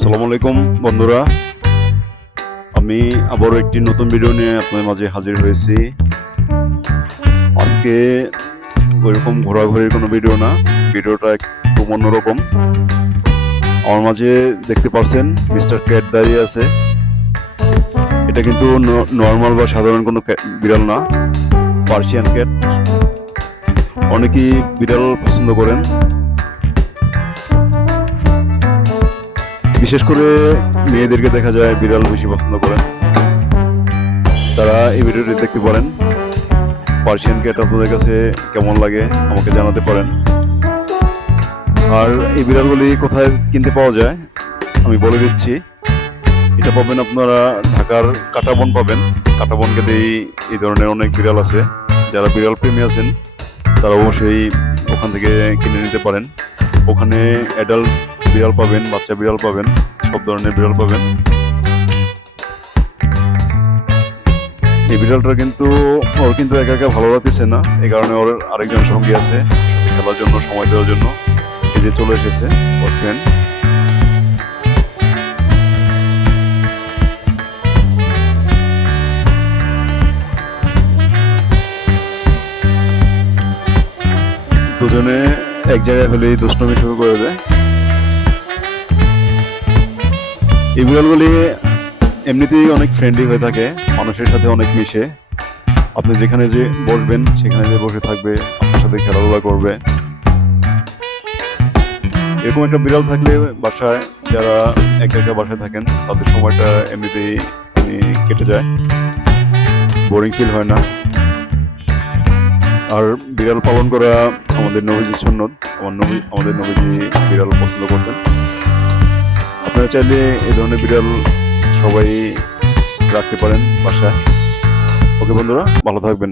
আসসালামু আলাইকুম, বন্ধুরা। আমি আবারও একটি নতুন ভিডিও নিয়ে আপনাদের মাঝে হাজির হয়েছি। আজকে ওইরকম ঘোরাঘুরির কোনো ভিডিও না, ভিডিওটা একটু অন্যরকম। আমার মাঝে দেখতে পারছেন মিস্টার ক্যাট দাঁড়িয়ে আছে। এটা কিন্তু নর্মাল বা সাধারণ কোনো বিড়াল না, পার্সিয়ান ক্যাট। অনেকেই বিড়াল পছন্দ করেন। বিশেষ করে মেয়েদেরকে দেখা যায় বিড়াল বেশি পছন্দ করেন তারা এই ভিডিওটি দেখতে পারেন। পার্সিয়ান ক্যাট আপনাদের কাছে কেমন লাগে আমাকে জানাতে পারেন। আর এই বিড়ালগুলি কোথায় কিনতে পাওয়া যায়, আমি বলে দিচ্ছি। এটা পাবেন আপনারা ঢাকার কাটাবন পাবেন। কাটাবন গেলেই এই ধরনের অনেক বিড়াল আছে। যারা বিড়াল প্রেমী আছেন তারা অবশ্যই ওখান থেকে কিনে নিতে পারেন। ওখানে অ্যাডাল্ট বিড়াল পাবেন, বাচ্চা বিড়াল পাবেন, সব ধরনের বিড়াল পাবেন। এই বিড়ালটা কিন্তু ওর কিন্তু একা একা ভালো লাগতেছে না, এই কারণে ওর আরেকজন সঙ্গী আছে খেলার জন্য, সময় দেওয়ার জন্য। যে চলে এসেছে, ওর ফ্রেন্ড দুজনে এক জায়গায় হলেই দুষ্টমি শুরু করে দেয়। এই বিড়ালগুলি এমনিতেই অনেক ফ্রেন্ডলি হয়ে থাকে, মানুষের সাথে অনেক মিশে। আপনি যেখানে যে বসবেন, সেখানে যে বসে থাকবে, আপনার সাথে খেলাধুলা করবে। এরকম একটা বিড়াল থাকলে বাসায় যারা একা একা বাসায় থাকেন, তাদের সময়টা এমনিতেই মানে কেটে যায়। বোরিং ফিল হয় না। আর বিড়াল পালন করা আমাদের নবীজি সুন্নত। আমার নবী আমাদের নবীজি বিড়াল পছন্দ করতেন। আপনারা চাইলে এই ধরনের বিড়াল সবাই রাখতে পারেন বাসায়। ওকে বন্ধুরা ভালো থাকবেন।